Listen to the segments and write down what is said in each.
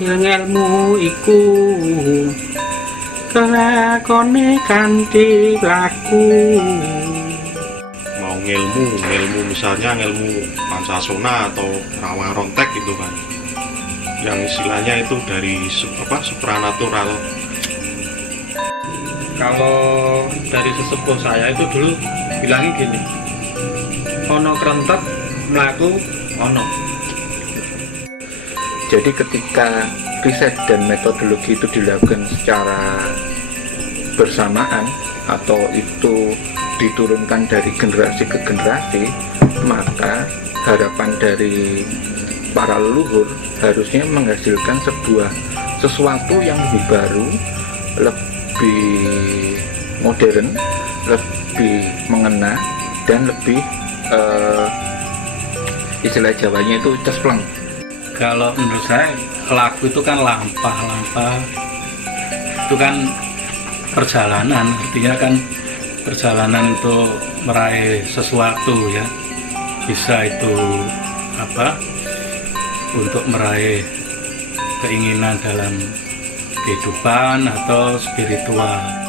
Ilmu iku kelakone kanthi laku. Mau ngilmu misalnya ngilmu Pancasona atau Rawang Rontek gitu kan, yang istilahnya itu dari supranatural. Kalau dari sesepuh saya itu dulu bilangnya gini, ono krentet mlaku ono. Jadi ketika riset dan metodologi itu dilakukan secara bersamaan atau itu diturunkan dari generasi ke generasi, maka harapan dari para leluhur harusnya menghasilkan sesuatu yang lebih baru, lebih modern, lebih mengena, dan lebih istilah Jawanya itu cespleng. Kalau menurut saya laku itu kan lampah itu kan perjalanan, artinya kan perjalanan untuk meraih sesuatu ya, bisa itu untuk meraih keinginan dalam kehidupan atau spiritual.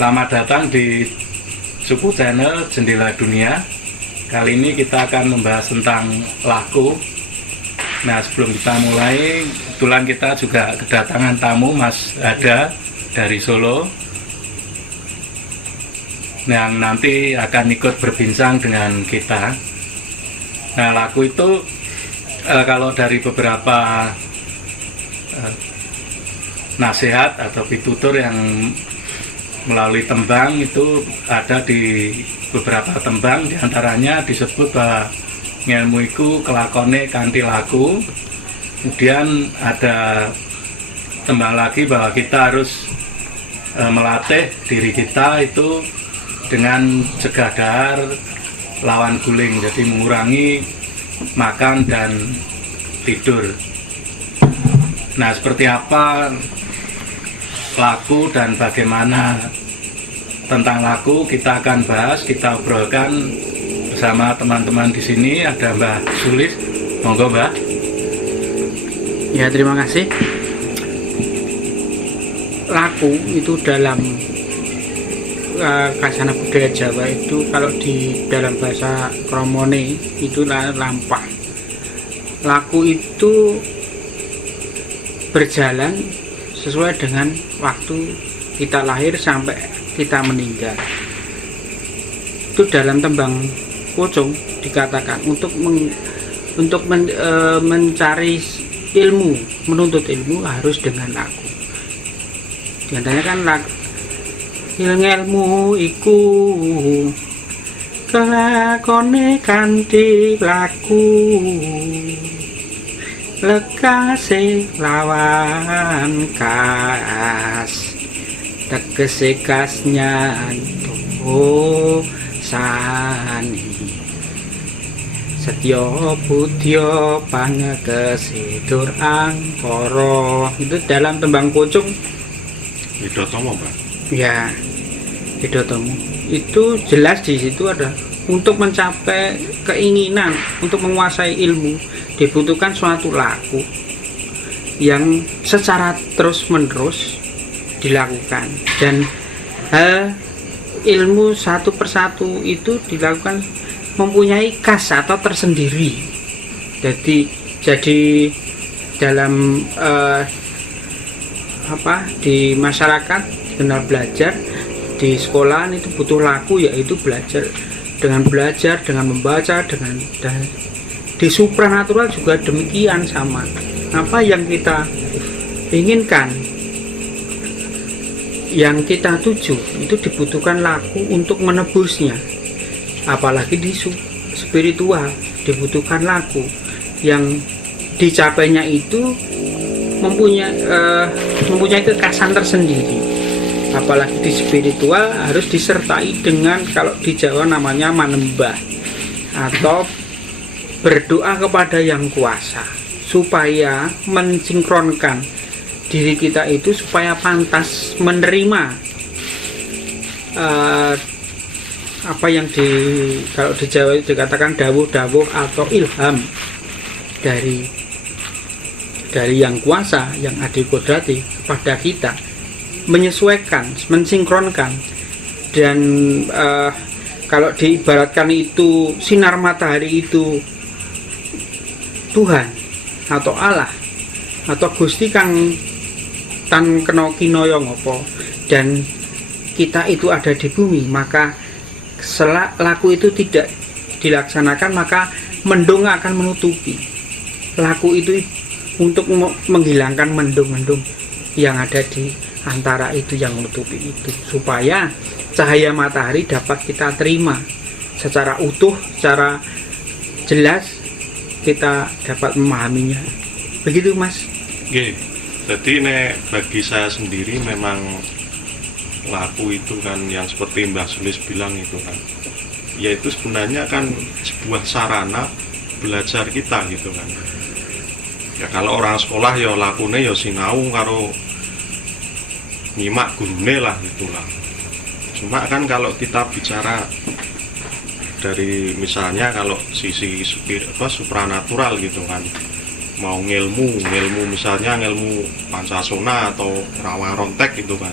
Selamat datang di Suku Channel Jendela Dunia. Kali ini kita akan membahas tentang laku. Nah, sebelum kita mulai, kebetulan kita juga kedatangan tamu Mas Hada dari Solo yang nanti akan ikut berbincang dengan kita. Nah, laku itu kalau dari beberapa nasihat atau pitutur yang melalui tembang itu ada di beberapa tembang, diantaranya disebut bahwa ngilmu iku kelakone kanthi laku. Kemudian ada tembang lagi bahwa kita harus melatih diri kita itu dengan cegah dahar lawan guling, jadi mengurangi makan dan tidur. Nah, seperti apa laku dan bagaimana tentang laku kita akan bahas, kita obrolkan bersama teman-teman di sini. Ada Mbak Sulis, monggo Mbak. Ya, terima kasih. Laku itu dalam kasana budaya Jawa itu, kalau di dalam bahasa Kromone itu lampah. Laku itu berjalan sesuai dengan waktu kita lahir sampai kita meninggal. Itu dalam tembang Pocong dikatakan untuk mencari ilmu, menuntut ilmu harus dengan laku. Diantaranya kan laku, ilmu iku kelakone kanthi laku, lekase lawan kas, tegese kasnya sani, setya budya pangekesidur angkara. Itu dalam tembang Pocong Widotomo, Mbak. ya, Widotomo itu jelas di situ ada untuk mencapai keinginan, untuk menguasai ilmu dibutuhkan suatu laku yang secara terus-menerus dilakukan, dan ilmu satu persatu itu dilakukan mempunyai khas atau tersendiri. Jadi dalam di masyarakat dikenal belajar, di sekolahan itu butuh laku, yaitu belajar dengan membaca, dan di supranatural juga demikian sama. Apa yang kita inginkan, yang kita tuju, itu dibutuhkan laku untuk menebusnya. Apalagi di spiritual dibutuhkan laku yang dicapainya itu mempunyai kekhasan tersendiri. Apalagi di spiritual harus disertai dengan, kalau di Jawa namanya manembah, atau berdoa kepada yang kuasa supaya mensinkronkan diri kita itu supaya pantas menerima eh, apa yang kalau di Jawa itu dikatakan dawuh-dawuh atau ilham dari yang kuasa, yang adil kodrati kepada kita, menyesuaikan, mensinkronkan. Dan kalau diibaratkan itu sinar matahari itu Tuhan atau Allah atau Gusti kang tan kena kinaya ngopo, dan kita itu ada di bumi, maka selak laku itu tidak dilaksanakan, maka mendung akan menutupi laku itu untuk menghilangkan mendung-mendung yang ada di antara itu, yang menutupi itu, supaya cahaya matahari dapat kita terima secara utuh, secara jelas, kita dapat memahaminya. Begitu Mas. Oke, jadi bagi saya sendiri memang laku itu kan yang seperti Mbah Sulis bilang itu kan, yaitu sebenarnya kan sebuah sarana belajar kita gitu kan. Ya kalau orang sekolah ya lakune ya sinau karo nyimak gurune lah gitulah. Cuma kan kalau kita bicara dari misalnya kalau sisi supranatural gitu kan, mau ngilmu misalnya ngilmu Pancasona atau Rawa Rontek gitu kan,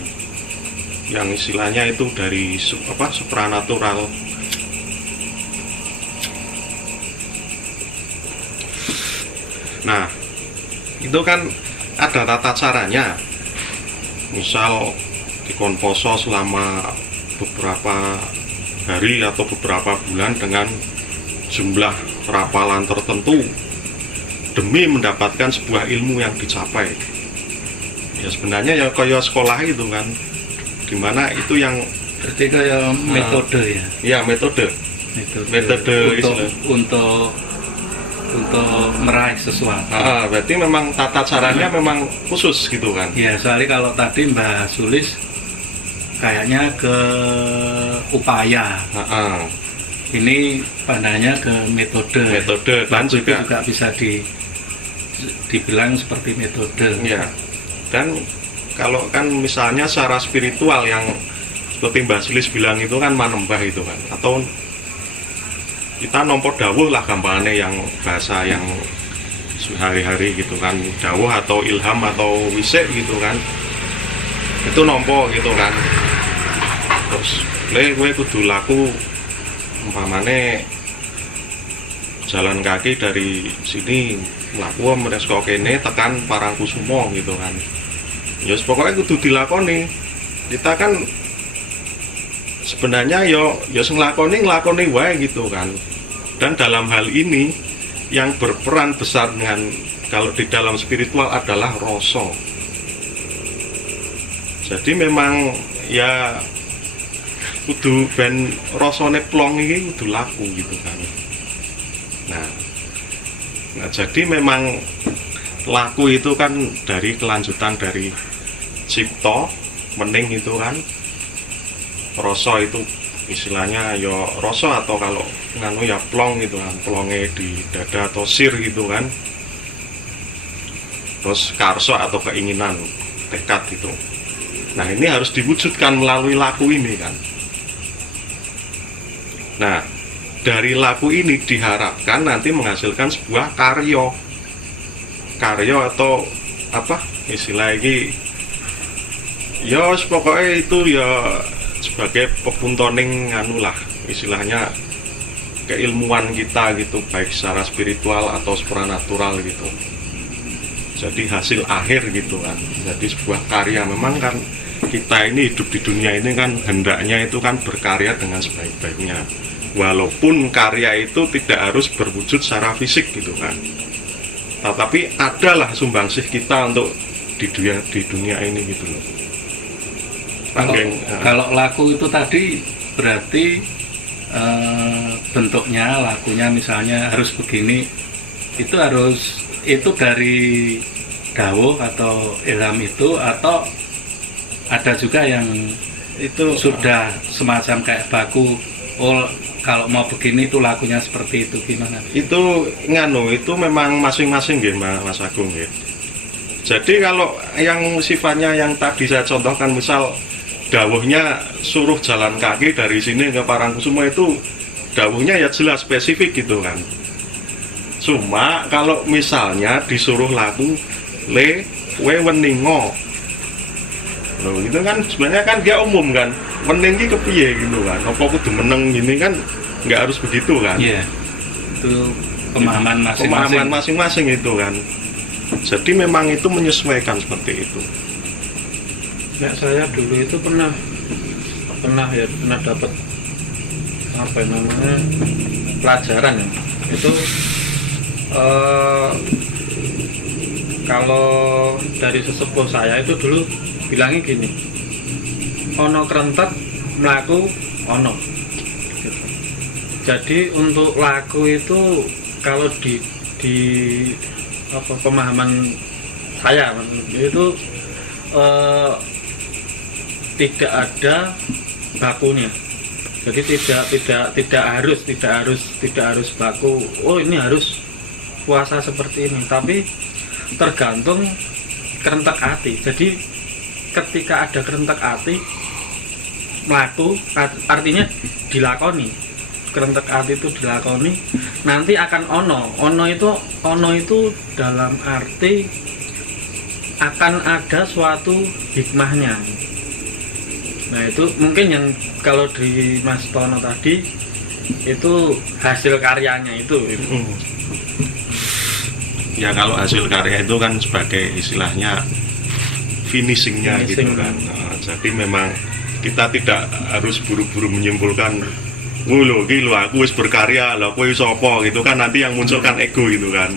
yang istilahnya itu dari supranatural. Nah itu kan ada tata caranya. Misal dikon poso selama beberapa hari atau beberapa bulan dengan jumlah rapalan tertentu demi mendapatkan sebuah ilmu yang dicapai. Ya sebenarnya ya kayak sekolah itu kan, dimana itu yang berarti kayak metode ya. Ya metode untuk meraih sesuatu. Berarti memang tata caranya memang khusus gitu kan. Ya soalnya kalau tadi Mbah Sulis kayaknya ke upaya. Ini pandanya ke metode dan juga bisa dibilang seperti metode. Ya. Dan kalau kan misalnya secara spiritual yang seperti Mbah Sulis bilang itu kan manembah itu kan, atau kita nompo dawuh lah gampangannya, yang bahasa yang sehari-hari gitu kan, dawuh atau ilham atau wisik gitu kan, itu nompo gitu kan. Terus gue kudu laku umpamane jalan kaki dari sini laku meresko kene tekan Parangkusumo gitu kan. Ya pokoknya kudu dilakoni. Kita kan sebenarnya ya sing nglakoni wae gitu kan. Dan dalam hal ini yang berperan besar dengan kalau di dalam spiritual adalah rasa. Jadi memang ya kudu ben rasane plong iki kudu laku gitu kan. Nah jadi memang laku itu kan dari kelanjutan dari cipta mening itu kan. Rasa itu istilahnya ya rasa, atau kalau nganu ya plong gitu kan, plonge di dada atau sir gitu kan. Terus karso atau keinginan, tekad itu. Nah ini harus diwujudkan melalui laku ini kan. Nah dari laku ini diharapkan nanti menghasilkan sebuah karya atau apa istilah ini ya pokoknya itu ya sebagai pepuntoning anu lah istilahnya keilmuan kita gitu, baik secara spiritual atau supranatural gitu. Jadi hasil akhir gitu kan, jadi sebuah karya. Memang kan kita ini hidup di dunia ini kan hendaknya itu kan berkarya dengan sebaik-baiknya, walaupun karya itu tidak harus berwujud secara fisik gitu kan, tetapi adalah sumbangsih kita untuk di dunia ini gitu loh. Kalau laku itu tadi berarti bentuknya lakunya misalnya harus begini, itu dari dawuh atau ilham itu, atau ada juga yang itu sudah semacam kayak baku, oh kalau mau begini itu lakunya seperti itu, gimana? Itu nganu itu memang masing-masing nggih Mas Agung nggih. Jadi kalau yang sifatnya yang tadi saya contohkan, misal dawuhnya suruh jalan kaki dari sini ke Parangkusumo itu dawuhnya ya jelas spesifik gitu kan. Cuma kalau misalnya disuruh laku le we weningo, loh itu kan sebenarnya kan dia umum kan, wening iki kepiye gitu kan, apa kudu meneng gini kan, nggak harus begitu kan. Iya, itu pemahaman masing-masing itu kan. Jadi memang itu menyesuaikan seperti itu. Ya, saya dulu itu pernah dapat apa namanya pelajaran ya. Itu kalau dari sesepuh saya itu dulu bilangnya gini, ono krentek mlaku ono. Jadi untuk laku itu kalau di apa pemahaman saya itu tidak ada bakunya. Jadi tidak harus baku. Oh, ini harus puasa seperti ini, tapi tergantung kerentek hati. Jadi ketika ada kerentek hati melaku, artinya dilakoni. Kerentek hati itu dilakoni, nanti akan ono itu dalam arti akan ada suatu hikmahnya. Nah, itu mungkin yang kalau di Mas Tono tadi itu hasil karyanya itu. Ya kalau hasil karya itu kan sebagai istilahnya finishingnya gitu kan. Nah, jadi memang kita tidak harus buru-buru menyimpulkan, lho aku wis berkarya, lho aku wis apa gitu kan, nanti yang muncul kan ego gitu kan.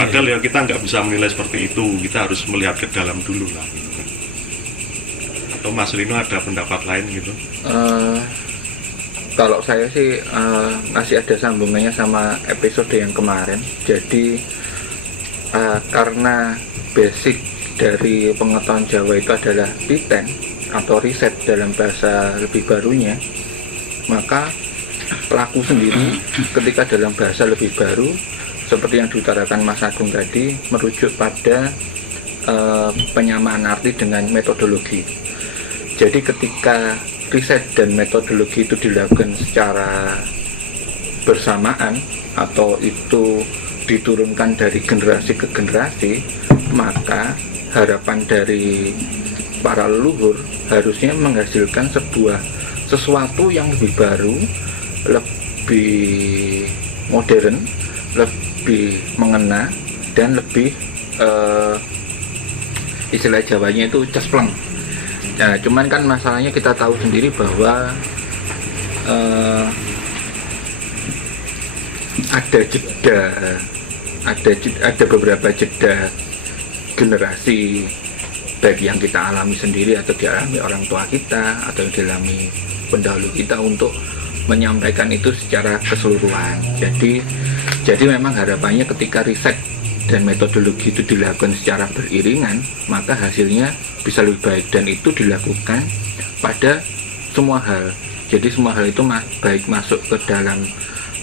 Padahal ya kita nggak bisa menilai seperti itu, kita harus melihat ke dalam dulu lah gitu. Atau Mas Lino ada pendapat lain gitu? Kalau saya sih masih ada sambungannya sama episode yang kemarin. Jadi karena basic dari pengetahuan Jawa itu adalah titen atau riset dalam bahasa lebih barunya, maka laku sendiri ketika dalam bahasa lebih baru seperti yang diutarakan Mas Agung tadi merujuk pada penyamaan arti dengan metodologi. Jadi ketika riset dan metodologi itu dilakukan secara bersamaan atau itu diturunkan dari generasi ke generasi, maka harapan dari para leluhur harusnya menghasilkan sesuatu yang lebih baru, lebih modern, lebih mengena, dan lebih istilah Jawanya itu cespleng. Nah, cuman kan masalahnya kita tahu sendiri bahwa ada beberapa jeda generasi, baik yang kita alami sendiri atau dialami orang tua kita atau yang dialami pendahulu kita, untuk menyampaikan itu secara keseluruhan. Jadi memang harapannya ketika riset dan metodologi itu dilakukan secara beriringan, maka hasilnya bisa lebih baik, dan itu dilakukan pada semua hal. Jadi semua hal itu baik masuk ke dalam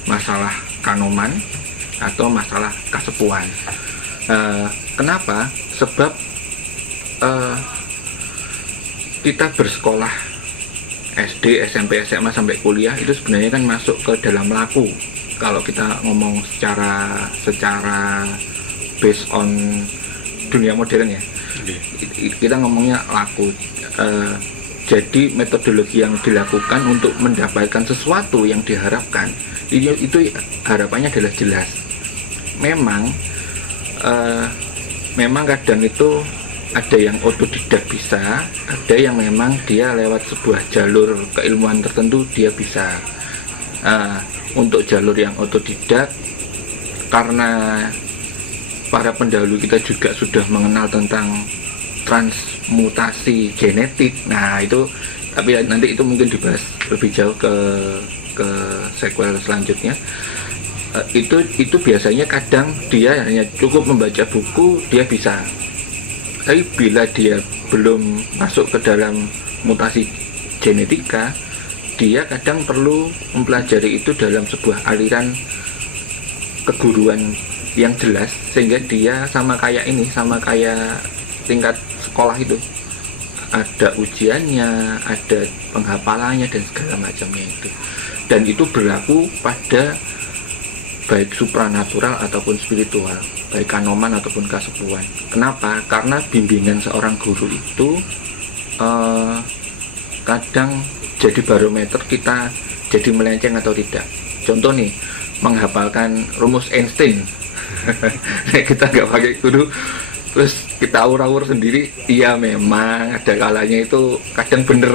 masalah kanoman atau masalah kasepuhan. Kenapa? Sebab kita bersekolah SD, SMP, SMA sampai kuliah itu sebenarnya kan masuk ke dalam laku. Kalau kita ngomong secara based on dunia modern ya, kita ngomongnya laku. Jadi metodologi yang dilakukan untuk mendapatkan sesuatu yang diharapkan itu harapannya adalah jelas. Memang kadang itu ada yang otodidak bisa, ada yang memang dia lewat sebuah jalur keilmuan tertentu dia bisa. Untuk jalur yang otodidak, karena para pendahulu kita juga sudah mengenal tentang transmutasi genetik. Nah itu, tapi nanti itu mungkin dibahas lebih jauh ke sequel selanjutnya. Itu biasanya kadang dia hanya cukup membaca buku dia bisa, tapi bila dia belum masuk ke dalam mutasi genetika, dia kadang perlu mempelajari itu dalam sebuah aliran keguruan yang jelas, sehingga dia sama kayak tingkat sekolah itu, ada ujiannya, ada penghafalannya dan segala macamnya itu. Dan itu berlaku pada baik supranatural ataupun spiritual, baik kanoman ataupun kasepuan. Kenapa? Karena bimbingan seorang guru itu kadang jadi barometer kita jadi melenceng atau tidak. Contoh nih, menghafalkan rumus Einstein. Kita nggak pakai guru, terus kita aur-aur sendiri. Iya memang ada kalanya itu kadang bener,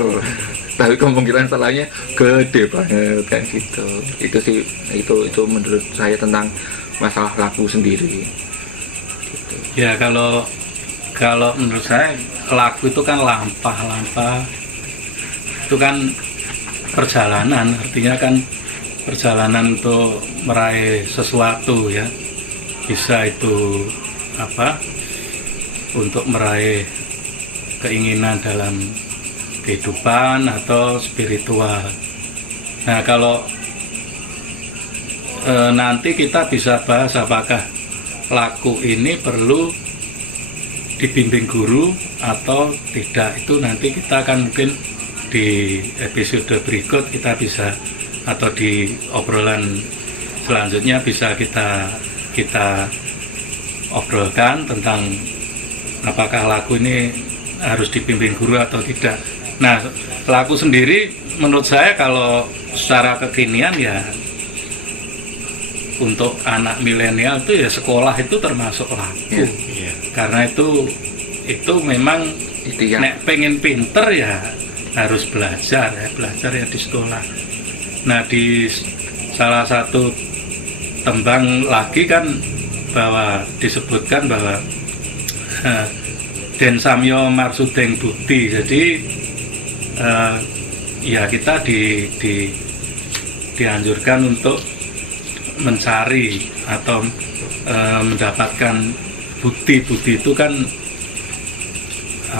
tapi kemungkinan salahnya gede banget kan gitu. Itu sih itu menurut saya tentang masalah laku sendiri gitu. Ya kalau menurut saya laku itu kan lampah itu kan perjalanan, artinya kan perjalanan untuk meraih sesuatu ya, bisa itu untuk meraih keinginan dalam kehidupan atau spiritual. Nah kalau nanti kita bisa bahas apakah laku ini perlu dibimbing guru atau tidak, itu nanti kita akan mungkin di episode berikut kita bisa, atau di obrolan selanjutnya bisa kita obrolkan tentang apakah laku ini harus dibimbing guru atau tidak. Nah, laku sendiri menurut saya kalau secara kekinian ya untuk anak milenial itu ya sekolah itu termasuk laku. Karena itu memang nek pengen pinter ya harus belajar ya di sekolah. Nah, di salah satu tembang lagi kan bahwa disebutkan bahwa Den Samyo Marsudeng Bukti. Jadi ya kita dianjurkan untuk mencari atau mendapatkan bukti itu kan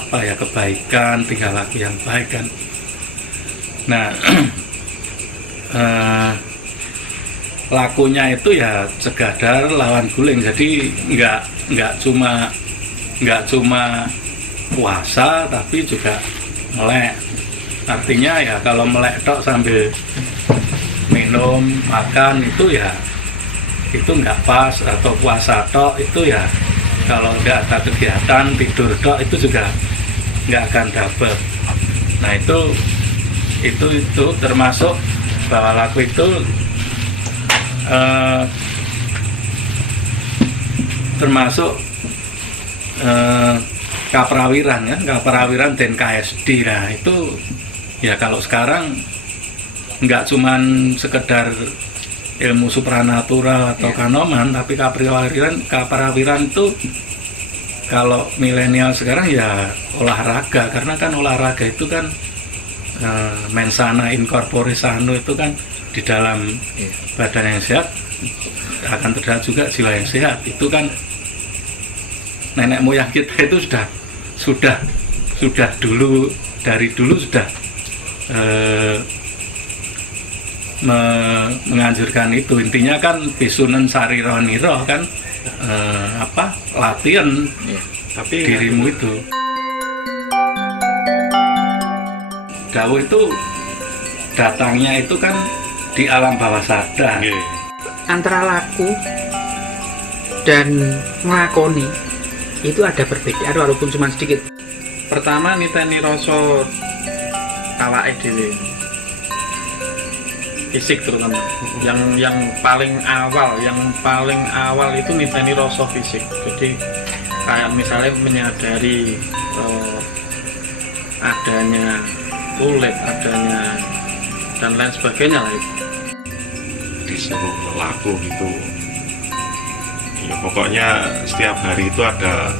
kebaikan, tingkah laku yang baik kan. Nah lakunya itu ya sekadar lawan guling, jadi nggak cuma puasa tapi juga melek. Artinya ya kalau melek tok sambil minum makan itu ya itu nggak pas, atau puasa tok itu ya kalau nggak ada kegiatan tidur tok itu juga nggak akan dapat. Nah itu termasuk bahwa laku itu termasuk kaperawiran kan, kaperawiran dan KSD. Nah itu ya kalau sekarang nggak cuman sekedar ilmu supranatural atau kanoman, tapi kaperawiran itu kalau milenial sekarang ya olahraga, karena kan olahraga itu kan mens sana in corpore sano, itu kan di dalam badan yang sehat akan terdapat juga jiwa yang sehat. Itu kan nenek moyang kita itu sudah dulu, dari dulu sudah menganjurkan itu. Intinya kan bisunen sariro niro kan, latihan tapi dirimu itu. Dawuh itu datangnya itu kan di alam bawah sadar. Antara laku dan ngelakoni itu ada perbedaan walaupun cuma sedikit. Pertama niteni rasa awake dhewe, fisik terutama. Yang paling awal itu niteni rasa fisik. Jadi kayak misalnya menyadari adanya kulit, adanya dan lain sebagainya lah itu. Disuruh laku gitu ya, pokoknya setiap hari itu ada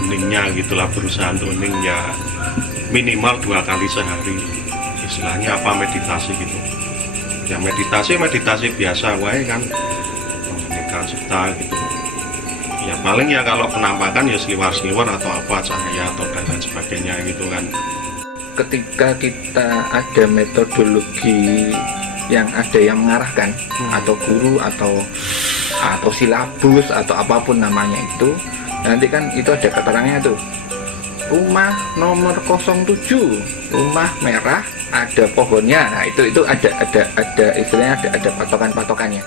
heningnya gitulah, berusaha untuk hening ya minimal 2 kali sehari. Istilahnya meditasi gitu ya, meditasi biasa wae kan, menghentikan cipta gitu ya. Paling ya kalau penampakan ya seliwar atau apa, cahaya atau dan lain sebagainya gitu kan. Ketika kita ada metodologi yang ada yang mengarahkan, atau guru atau silabus atau apapun namanya itu, nanti kan itu ada keterangannya tuh, rumah nomor 07, rumah merah, ada pohonnya. Nah, itu ada istilahnya, ada patokan-patokannya.